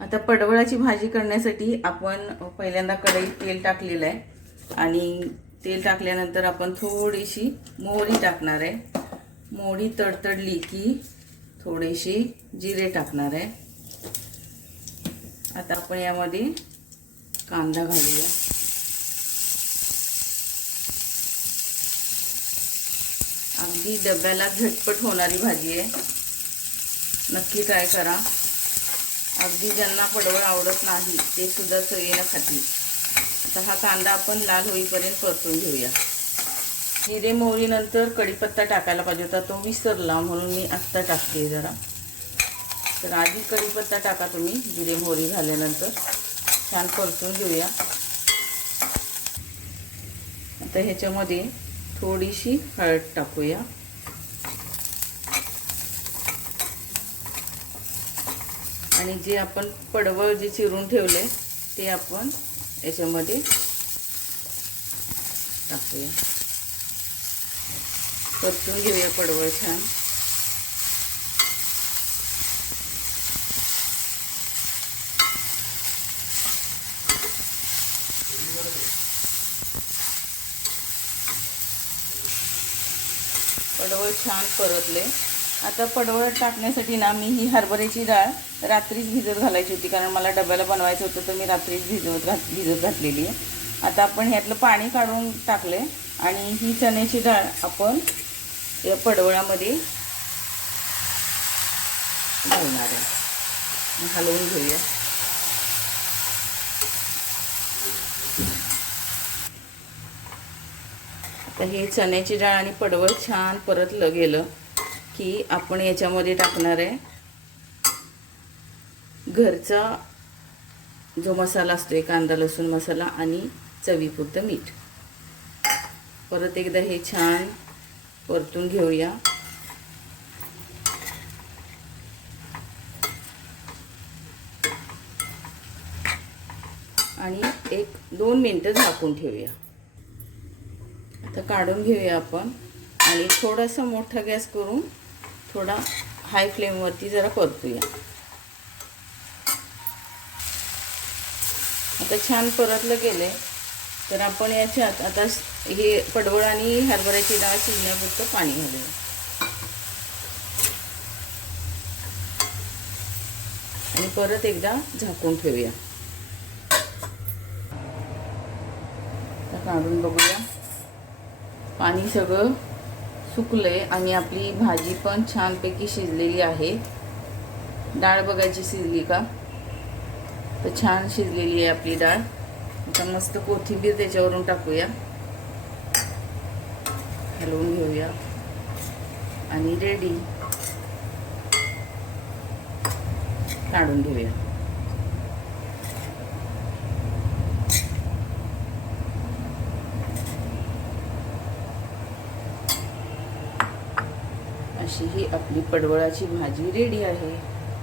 आता पडवळाची भाजी करण्यासाठी आपण पहिल्यांदा कढईत तेल टाकलेलं आहे. आणि तेल टाकल्यानंतर आपण थोडीशी मोहरी टाकणार आहे. मोहरी तडतडली की थोडेसे जिरे टाकणार आहे. आता आपण यामध्ये कांदा घालूया. अगदी डब्याला झटपट होणारी भाजी आहे. नक्की ट्राय करा. अगदी ज्यांना पडवळ आवडत नाही ते सुद्धा चवीनं खातील आता हा कांदा आपण लाल होईपर्यंत परतून घेऊया. जिरे मोहरीनंतर कढीपत्ता टाकायला पाहिजे होता तो विसरला म्हणून मी आत्ता टाकते जरा. तर आधी कढीपत्ता टाका तुम्ही जिरे मोहरी झाल्यानंतर. छान परतून घेऊया. आता ह्याच्यामध्ये थोडीशी हळद टाकूया. आणि जे आपण पडवळ जे चिरून ठेवले ते आपण याच्यामध्ये टाकूया. परतून घेऊया पडवळ छान. पडवळ छान परतले. आता पडवळ टाकण्यासाठी ना मी ही हरभऱ्याची डाळ रात्रीच भिजत घालायची होती कारण मला डब्याला बनवायचं होतं तर मी रात्रीच भिजवत घात भिजत घातलेली आहे. आता आपण ह्यातलं पाणी काढून टाकले आणि ही चण्याची डाळ आपण या पडवळामध्ये घालणार आहे. हलवून घेऊया. आता हे चण्याची डाळ आणि पडवळ छान परतलं गेलं. की आपण याच्यामध्ये टाकणार आहे. घरचा जो मसाला असतो कांदा लसूण मसाला आणि चवीपुरतं मीठ. परत एकदा हे छान परतून घेऊया. आणि एक दोन मिनटं झाकून ठेवूया. आता काढून घेऊया आपण. आणि थोडासा मोठा गॅस करून थोडा हाय फ्लेमवरती जरा परतूया. आता छान परतलं गेले तर आपण याच्यात आता हे पडवळ आणि हरभऱ्याची डाळ शिजण्यापुरतं पाणी घालूया. आणि परत एकदा झाकून ठेवूया. आता काढून बघूया. पाणी सगळं सुकलंय आणि आपली भाजी पण छानपैकी शिजलेली आहे. डाळ बघायची शिजली का? तर छान शिजलेली आहे आपली डाळ. आता मस्त कोथिंबीर त्याच्यावरून टाकूया. हलवून घेऊया. आणि रेडी काढून घेऊया. अशी ही आपली पडवळाची भाजी रेडी आहे.